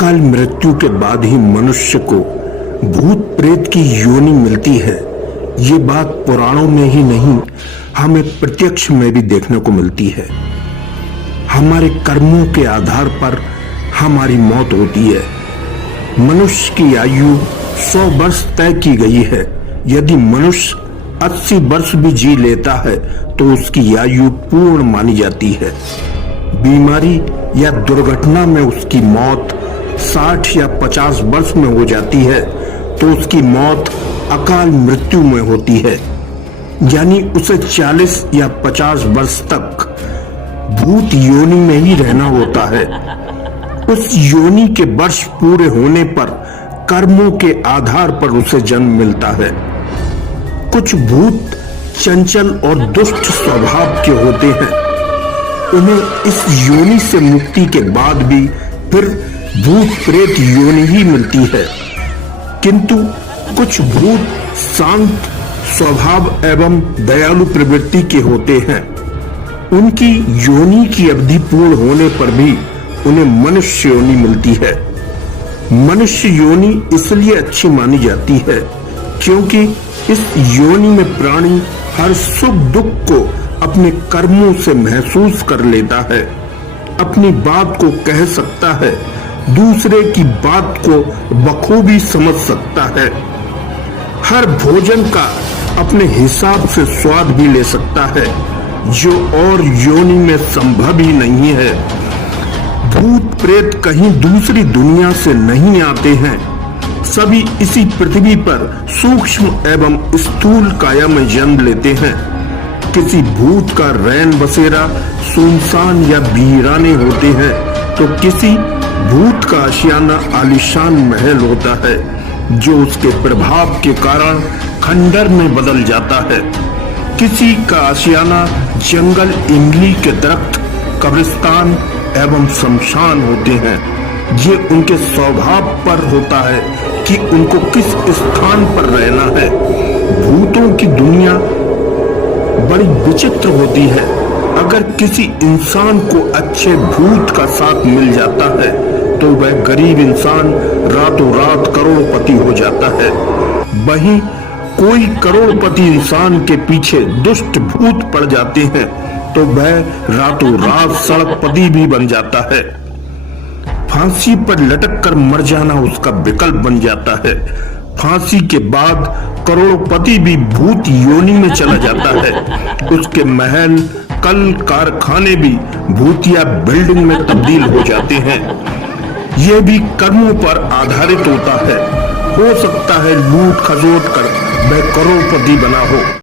अकाल मृत्यु के बाद ही मनुष्य को भूत प्रेत की योनि मिलती है। ये बात पुराणों में ही नहीं, हमें प्रत्यक्ष में भी देखने को मिलती है। हमारे कर्मों के आधार पर हमारी मौत होती है। मनुष्य की आयु 100 वर्ष तय की गई है। यदि मनुष्य 80 वर्ष भी जी लेता है तो उसकी आयु पूर्ण मानी जाती है। बीमारी या दुर्घटना में उसकी मौत 60 या 50 वर्ष में हो जाती है तो उसकी मौत अकाल मृत्यु में होती है, यानी उसे 40 या 50 वर्ष तक भूत योनि में ही रहना होता है। उस योनि के वर्ष पूरे होने पर कर्मों के आधार पर उसे जन्म मिलता है। कुछ भूत चंचल और दुष्ट स्वभाव के होते हैं। उन्हें इस योनि से मुक्ति के बाद भी फिर भूत प्रेत योनि ही मिलती है। किंतु कुछ भूत शांत स्वभाव एवं दयालु प्रवृत्ति के होते हैं। उनकी योनि की अवधि पूर्ण होने पर भी उन्हें मनुष्य योनि मिलती है। मनुष्य योनि इसलिए अच्छी मानी जाती है क्योंकि इस योनि में प्राणी हर सुख दुख को अपने कर्मों से महसूस कर लेता है, अपनी बात को कह सकता है, दूसरे की बात को बखूबी समझ सकता है, हर भोजन का अपने हिसाब से स्वाद भी ले सकता है, जो और योनि में संभव ही नहीं है। भूत प्रेत कहीं दूसरी दुनिया से नहीं आते हैं। सभी इसी पृथ्वी पर सूक्ष्म एवं स्थूल काया में जन्म लेते हैं। किसी भूत का रैन बसेरा सुनसान या वीराने होते हैं तो किसी भूत का आशियाना आलीशान महल होता है जो उसके प्रभाव के कारण खंडर में बदल जाता है। किसी का आशियाना जंगल, इमली के दरख्त, कब्रिस्तान एवं शमशान होते हैं। ये उनके स्वभाव पर होता है कि उनको किस स्थान पर रहना है। भूतों की दुनिया बड़ी विचित्र होती है। अगर किसी इंसान को अच्छे भूत का साथ मिल जाता है तो वह गरीब इंसान रातों रात करोड़पति हो जाता है। वहीं कोई करोड़पति इंसान के पीछे दुष्ट भूत पड़ जाते हैं तो वह रातों रात सड़कपति भी बन जाता है। फांसी पर लटक कर मर जाना उसका विकल्प बन जाता है। फांसी के बाद करोड़पति भी भूत योनि में चला जाता है। उसके महल, कल कारखाने भी भूतिया बिल्डिंग में तब्दील हो जाते हैं। यह भी कर्मों पर आधारित होता है। हो सकता है लूट खसोट कर वह करोड़पति बना हो।